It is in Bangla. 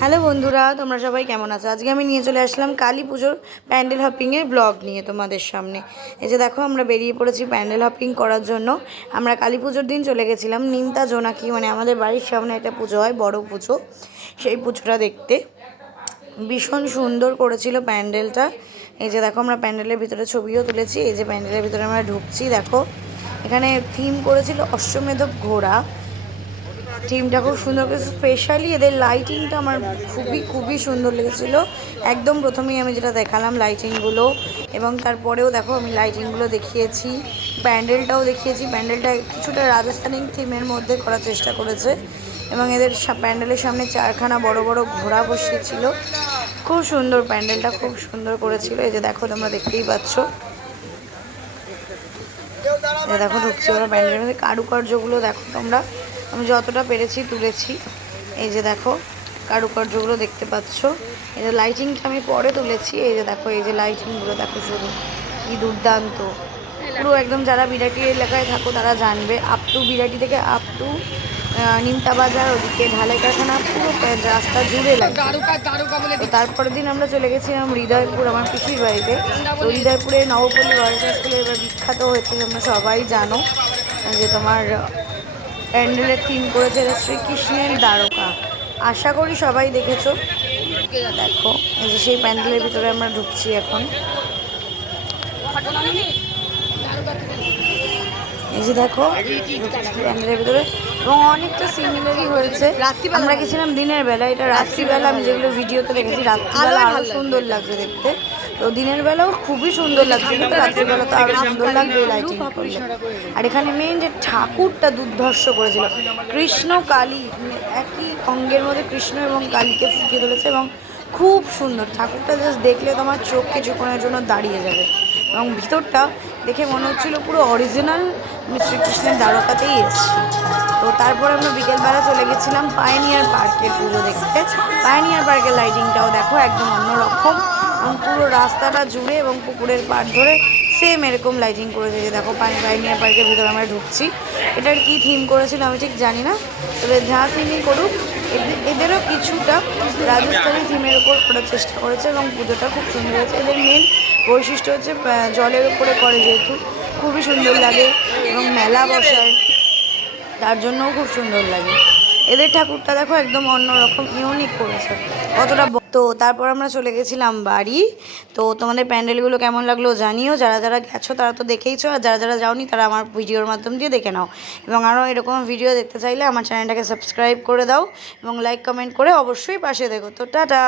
হ্যালো বন্ধুরা, তোমরা সবাই কেমন আছো? আজকে আমি নিয়ে চলে আসলাম কালী পুজোর প্যান্ডেল হপিংয়ের ব্লগ নিয়ে তোমাদের সামনে। এই যে দেখো, আমরা বেরিয়ে পড়েছি প্যান্ডেল হপিং করার জন্য। আমরা কালী পুজোর দিন চলে গেছিলাম নিমতা জোনাকি, মানে আমাদের বাড়ির সামনে একটা পুজো হয়, বড় পুজো। সেই পুজোটা দেখতে ভীষণ সুন্দর করেছিল প্যান্ডেলটা। এই যে দেখো, আমরা প্যান্ডেলের ভিতরে ছবিও তুলেছি। এই যে প্যান্ডেলের ভিতরে আমরা ঢুকছি, দেখো এখানে থিম করেছিল অশ্বমেধ ঘোড়া। থিমটা খুব সুন্দর করে, স্পেশালি এদের লাইটিংটা আমার খুবই সুন্দর লেগেছিলো। একদম প্রথমেই আমি যেটা দেখালাম লাইটিংগুলো, এবং তারপরেও দেখো আমি লাইটিংগুলো দেখিয়েছি, প্যান্ডেলটাও দেখিয়েছি। প্যান্ডেলটা কিছুটা রাজস্থানী থিমের মধ্যে করার চেষ্টা করেছে, এবং এদের প্যান্ডেলের সামনে 4খানা বড় বড় ঘোড়া বসিয়েছিল। খুব সুন্দর, প্যান্ডেলটা খুব সুন্দর করেছিল। এই যে দেখো, তোমরা দেখতেই পাচ্ছ। দেখো ঢুকছি ওরা প্যান্ডেলের মধ্যে, কারুকার্যগুলো দেখো তোমরা, আমি যতটা পেরেছি তুলেছি। এই যে দেখো কারুকার্যগুলো দেখতে পাচ্ছ। এই যে লাইটিংটা আমি পরে তুলেছি। এই যে দেখো, এই যে লাইটিংগুলো দেখো, শুধু কি দুর্দান্ত। পুরো একদম যারা বিরাটি এলাকায় থাকো তারা জানবে, আপ টু বিরাটি থেকে আপ টু নিমতা বাজার, ওদিকে ঢালাই কারখানা, পুরো রাস্তা জুড়ে লাগে। তো তারপরের দিন আমরা চলে গেছিলাম হৃদয়পুর, আমার পিসির বাড়িতে। তো হৃদয়পুরে নবপল্লী গার্লস স্কুলে এবার বিখ্যাত হয়েছে, তোমরা সবাই জানো যে তোমার প্যান্ডেলের থিম করেছে শ্রীকৃষ্ণের দ্বারকা। আশা করি সবাই দেখেছো। দেখো এই যে সেই প্যান্ডেলের ভিতরে আমরা ঢুকছি এখন। এই যে দেখো প্যান্ডেলের ভিতরে, এবং অনেকটা সিমিলারই হয়েছে। আমরা গেছিলাম দিনের বেলা, এটা রাত্রিবেলা আমি যেগুলো ভিডিওতে দেখেছি, রাত্রিবেলা আরও সুন্দর লাগছে দেখতে। তো দিনের বেলাও খুবই সুন্দর লাগছে, কিন্তু রাত্রিবেলা তো আরও সুন্দর লাগবে লাইটিং করলে। আর এখানে মেন যে ঠাকুরটা দুর্ধর্ষ করেছিল, কৃষ্ণ কালী একই অঙ্গের মধ্যে কৃষ্ণ এবং কালীকে ফুটিয়ে তুলেছে, এবং খুব সুন্দর ঠাকুরটা। জাস্ট দেখলে তোমার চোখ কিছুক্ষণের জন্য দাঁড়িয়ে যাবে, এবং ভিতরটা দেখে মনে হচ্ছিলো পুরো অরিজিনাল শ্রীকৃষ্ণের দ্বারকাতেই এসেছি। তো তারপরে আমরা বিকেলবেলা চলে গেছিলাম পাইনিয়ার পার্কের পুজো দেখতে। পাইনিয়ার পার্কের লাইটিংটাও দেখো একদম অন্যরকম, এবং পুরো রাস্তাটা জুড়ে এবং পুকুরের পাড় ধরে সেম এরকম লাইটিং করেছে। যে দেখো পাইনিয়ার পার্কের ভিতরে আমরা ঢুকছি। এটার কি থিম করেছিল আমি ঠিক জানি না, তবে যা থিমই করুক এদেরও কিছুটা রাজস্থানী থিমের ওপর করার চেষ্টা করেছে, এবং পুজোটা খুব সুন্দর হয়েছে। এদের মেন বৈশিষ্ট্য হচ্ছে জলের উপরে করে, যেহেতু খুবই সুন্দর লাগে, এবং মেলা বসায় তার জন্যও খুব সুন্দর লাগে। এদের ঠাকুরটা দেখো একদম অন্যরকম ইউনিক করেছে কতটা। তো তারপর আমরা চলে গেছিলাম বাড়ি। তো তোমাদের প্যান্ডেলগুলো কেমন লাগলো জানিও, যারা যারা গেছো তারা তো দেখেইছো, আর যারা যারা যাওনি তারা আমার ভিডিওর মাধ্যম দিয়ে দেখে নাও। এবং আরও এরকম ভিডিও দেখতে চাইলে আমার চ্যানেলটাকে সাবস্ক্রাইব করে দাও, এবং লাইক কমেন্ট করে অবশ্যই পাশে দেখো। তো টাটা।